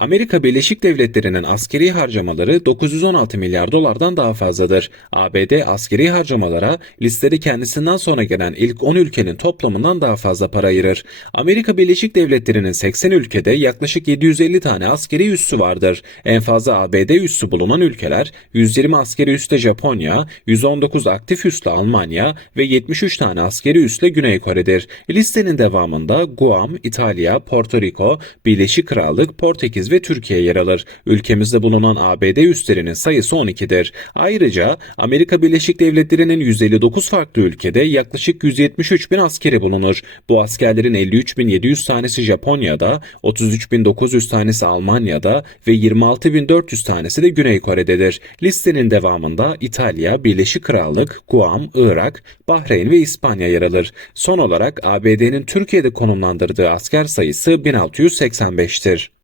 Amerika Birleşik Devletleri'nin askeri harcamaları 916 milyar dolardan daha fazladır. ABD askeri harcamalara listede kendisinden sonra gelen ilk 10 ülkenin toplamından daha fazla para ayırır. Amerika Birleşik Devletleri'nin 80 ülkede yaklaşık 750 tane askeri üssü vardır. En fazla ABD üssü bulunan ülkeler 120 askeri üste Japonya, 119 aktif üsle Almanya ve 73 tane askeri üsle Güney Kore'dir. Listenin devamında Guam, İtalya, Porto Rico, Birleşik Krallık, Portekiz ve Türkiye yer alır. Ülkemizde bulunan ABD üslerinin sayısı 12'dir. Ayrıca Amerika Birleşik Devletleri'nin 159 farklı ülkede yaklaşık 173 bin askeri bulunur. Bu askerlerin 53.700 tanesi Japonya'da, 33.900 tanesi Almanya'da ve 26.400 tanesi de Güney Kore'dedir. Listenin devamında İtalya, Birleşik Krallık, Guam, Irak, Bahreyn ve İspanya yer alır. Son olarak ABD'nin Türkiye'de konumlandırdığı asker sayısı 1685'tir.